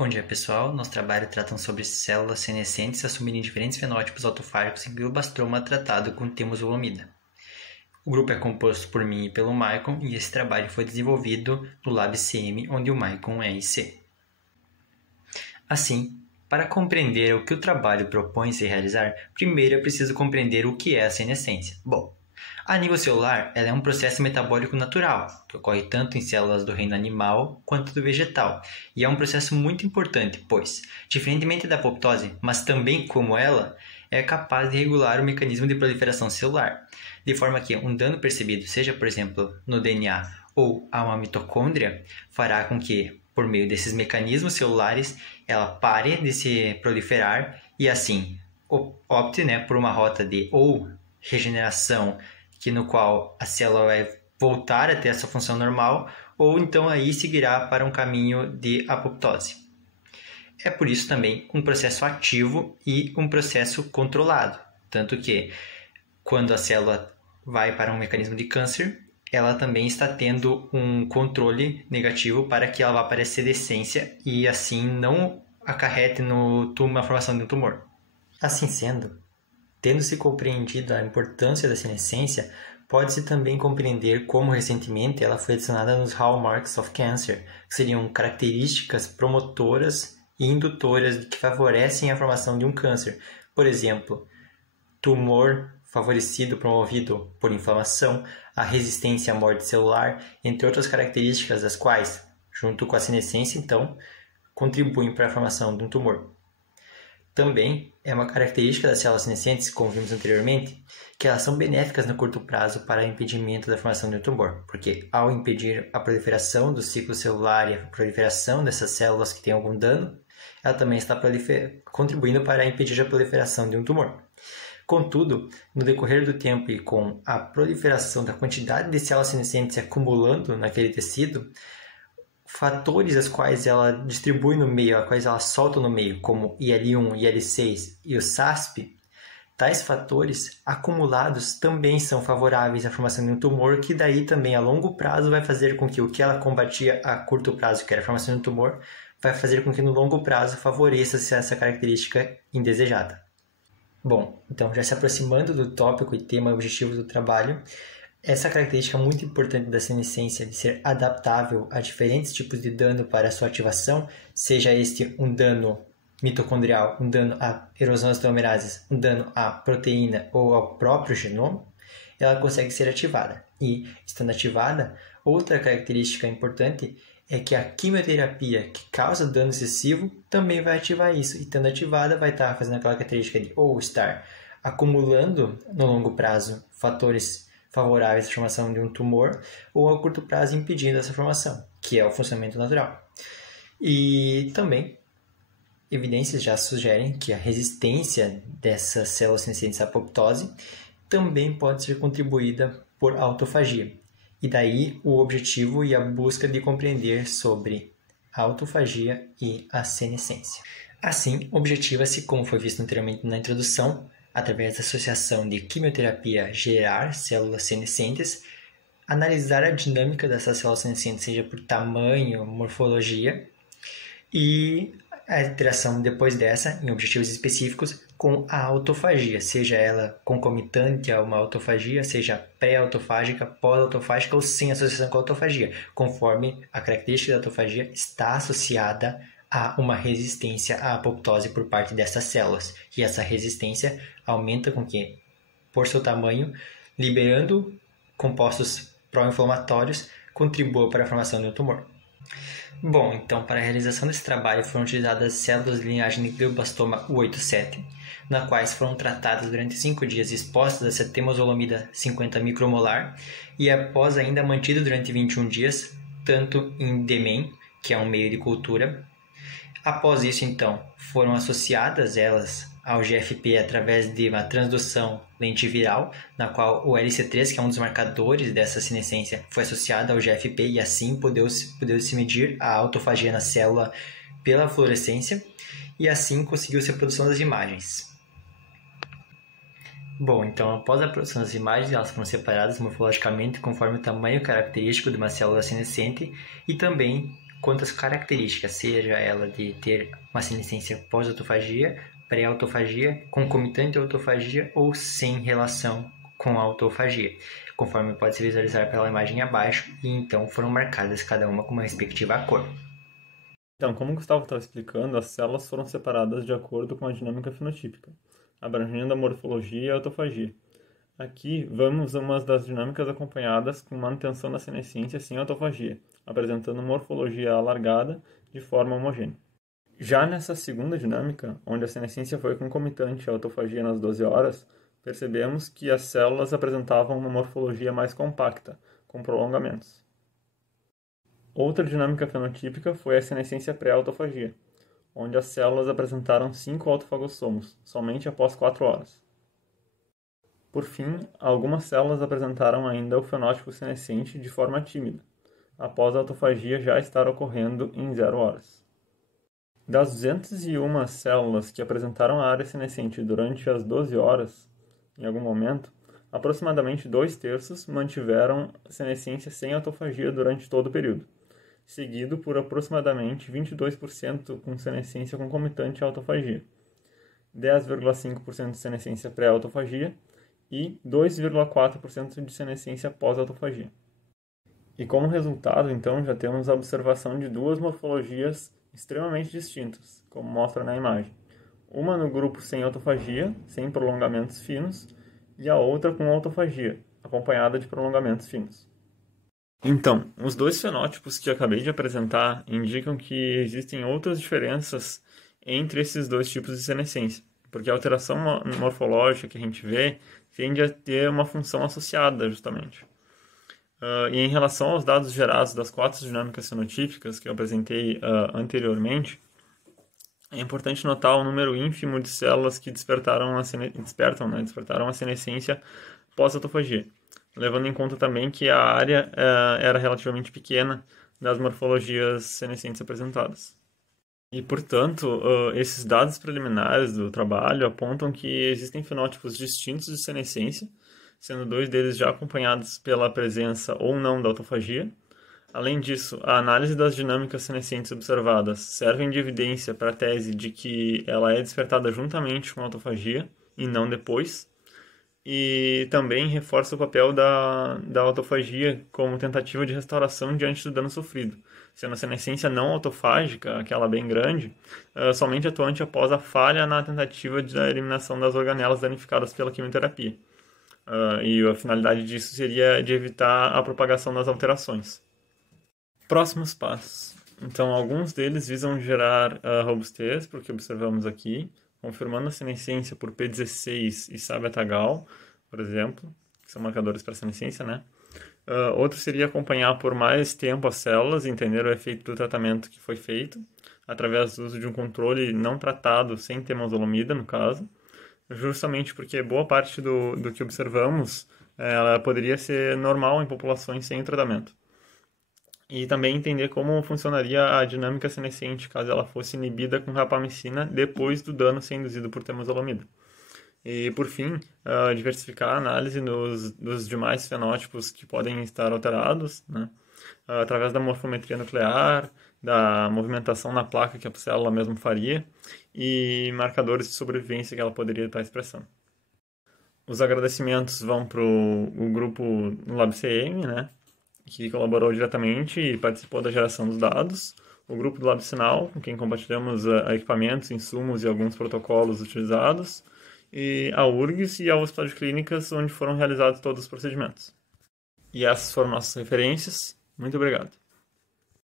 Bom dia, pessoal. Nosso trabalho trata sobre células senescentes assumirem diferentes fenótipos autofágicos em glioblastoma tratado com temozolomida. O grupo é composto por mim e pelo Maicon, e esse trabalho foi desenvolvido no Lab CM, onde o Maicon é IC. Assim, para compreender o que o trabalho propõe se realizar, primeiro é preciso compreender o que é a senescência. Bom, a nível celular, ela é um processo metabólico natural, que ocorre tanto em células do reino animal quanto do vegetal, e é um processo muito importante, pois, diferentemente da apoptose, mas também como ela, é capaz de regular o mecanismo de proliferação celular, de forma que um dano percebido, seja por exemplo no DNA ou a uma mitocôndria, fará com que, por meio desses mecanismos celulares, ela pare de se proliferar e assim opte por uma rota de ou regeneração, no qual a célula vai voltar a ter essa função normal, ou então aí seguirá para um caminho de apoptose. É por isso também um processo ativo e um processo controlado, tanto que quando a célula vai para um mecanismo de câncer, ela também está tendo um controle negativo para que ela vá para a senescência e assim não acarrete na formação de um tumor. Assim sendo, tendo-se compreendido a importância da senescência, pode-se também compreender como recentemente ela foi adicionada nos Hallmarks of Cancer, que seriam características promotoras e indutoras que favorecem a formação de um câncer. Por exemplo, tumor favorecido promovido por inflamação, a resistência à morte celular, entre outras características das quais, junto com a senescência, então, contribuem para a formação de um tumor. Também é uma característica das células senescentes, como vimos anteriormente, que elas são benéficas no curto prazo para o impedimento da formação de um tumor, porque ao impedir a proliferação do ciclo celular e a proliferação dessas células que têm algum dano, ela também está contribuindo para impedir a proliferação de um tumor. Contudo, no decorrer do tempo e com a proliferação da quantidade de células senescentes se acumulando naquele tecido, fatores as quais ela distribui no meio, as quais ela solta no meio, como IL-1, IL-6 e o SASP, tais fatores acumulados também são favoráveis à formação de um tumor, que daí também a longo prazo vai fazer com que o que ela combatia a curto prazo, que era a formação de um tumor, vai fazer com que no longo prazo favoreça essa característica indesejada. Bom, então já se aproximando do tópico e tema objetivo do trabalho, essa característica muito importante da senescência de ser adaptável a diferentes tipos de dano para a sua ativação, seja este um dano mitocondrial, um dano à erosão das telomerases, um dano à proteína ou ao próprio genoma, ela consegue ser ativada. E, estando ativada, outra característica importante é que a quimioterapia que causa dano excessivo também vai ativar isso. E, estando ativada, vai estar fazendo aquela característica de ou estar acumulando no longo prazo fatores favoráveis à formação de um tumor, ou a curto prazo impedindo essa formação, que é o funcionamento natural. E também, evidências já sugerem que a resistência dessas células senescentes à apoptose também pode ser contribuída por autofagia. E daí o objetivo e a busca de compreender sobre a autofagia e a senescência. Assim, objetiva-se, como foi visto anteriormente na introdução, através da associação de quimioterapia gerar células senescentes, analisar a dinâmica dessas células senescentes, seja por tamanho, morfologia, e a interação depois dessa, em objetivos específicos, com a autofagia, seja ela concomitante a uma autofagia, seja pré-autofágica, pós-autofágica ou sem associação com a autofagia, conforme a característica da autofagia está associada a uma resistência à apoptose por parte dessas células. E essa resistência aumenta com que, por seu tamanho, liberando compostos pró-inflamatórios, contribua para a formação de um tumor. Bom, então, para a realização desse trabalho foram utilizadas células de linhagem de glioblastoma U87, na quais foram tratadas durante 5 dias expostas a essa temozolomida 50 micromolar e após ainda mantido durante 21 dias, tanto em DMEM, que é um meio de cultura. Após isso, então, foram associadas elas ao GFP através de uma transdução lentiviral, na qual o LC3, que é um dos marcadores dessa senescência, foi associado ao GFP e assim podeu-se medir a autofagia na célula pela fluorescência e assim conseguiu-se a produção das imagens. Bom, então após a produção das imagens, elas foram separadas morfologicamente conforme o tamanho característico de uma célula senescente e também quantas características, seja ela de ter uma senescência pós-autofagia, pré-autofagia, concomitante à autofagia ou sem relação com a autofagia, conforme pode se visualizar pela imagem abaixo, e então foram marcadas cada uma com uma respectiva cor. Então, como o Gustavo estava explicando, as células foram separadas de acordo com a dinâmica fenotípica, abrangendo a morfologia e a autofagia. Aqui, vamos a uma das dinâmicas acompanhadas com manutenção da senescência sem autofagia, apresentando morfologia alargada de forma homogênea. Já nessa segunda dinâmica, onde a senescência foi concomitante à autofagia nas 12 horas, percebemos que as células apresentavam uma morfologia mais compacta, com prolongamentos. Outra dinâmica fenotípica foi a senescência pré-autofagia, onde as células apresentaram 5 autofagossomos, somente após 4 horas. Por fim, algumas células apresentaram ainda o fenótipo senescente de forma tímida, após a autofagia já estar ocorrendo em 0 horas. Das 201 células que apresentaram a área senescente durante as 12 horas, em algum momento, aproximadamente 2/3 mantiveram senescência sem autofagia durante todo o período, seguido por aproximadamente 22% com senescência concomitante à autofagia, 10,5% de senescência pré-autofagia e 2,4% de senescência pós-autofagia. E como resultado, então, já temos a observação de duas morfologias extremamente distintas, como mostra na imagem. Uma no grupo sem autofagia, sem prolongamentos finos, e a outra com autofagia, acompanhada de prolongamentos finos. Então, os dois fenótipos que acabei de apresentar indicam que existem outras diferenças entre esses dois tipos de senescência, porque a alteração morfológica que a gente vê tende a ter uma função associada, justamente. E em relação aos dados gerados das 4 dinâmicas fenotípicas que eu apresentei anteriormente, é importante notar o número ínfimo de células que despertaram a senescência pós-autofagia, levando em conta também que a área era relativamente pequena das morfologias senescentes apresentadas. E, portanto, esses dados preliminares do trabalho apontam que existem fenótipos distintos de senescência, sendo 2 deles já acompanhados pela presença ou não da autofagia. Além disso, a análise das dinâmicas senescentes observadas servem de evidência para a tese de que ela é despertada juntamente com a autofagia e não depois, e também reforça o papel da autofagia como tentativa de restauração diante do dano sofrido, sendo a senescência não autofágica, aquela bem grande, somente atuante após a falha na tentativa da eliminação das organelas danificadas pela quimioterapia. E a finalidade disso seria de evitar a propagação das alterações. Próximos passos. Então, alguns deles visam gerar robustez, porque observamos aqui, confirmando a senescência por P16 e Sabetagal, por exemplo, que são marcadores para senescência, né? Outro seria acompanhar por mais tempo as células e entender o efeito do tratamento que foi feito, através do uso de um controle não tratado, sem temozolomida, no caso, justamente porque boa parte do que observamos ela poderia ser normal em populações sem tratamento. E também entender como funcionaria a dinâmica senescente caso ela fosse inibida com rapamicina depois do dano ser induzido por temozolomida. E, por fim, diversificar a análise dos demais fenótipos que podem estar alterados, né, através da morfometria nuclear, da movimentação na placa que a célula mesmo faria e marcadores de sobrevivência que ela poderia estar expressando. Os agradecimentos vão para o grupo LabCM, né, que colaborou diretamente e participou da geração dos dados, o grupo do LabSinal, com quem compartilhamos equipamentos, insumos e alguns protocolos utilizados, e a URGS e a Hospital de Clínicas, onde foram realizados todos os procedimentos. E essas foram nossas referências. Muito obrigado.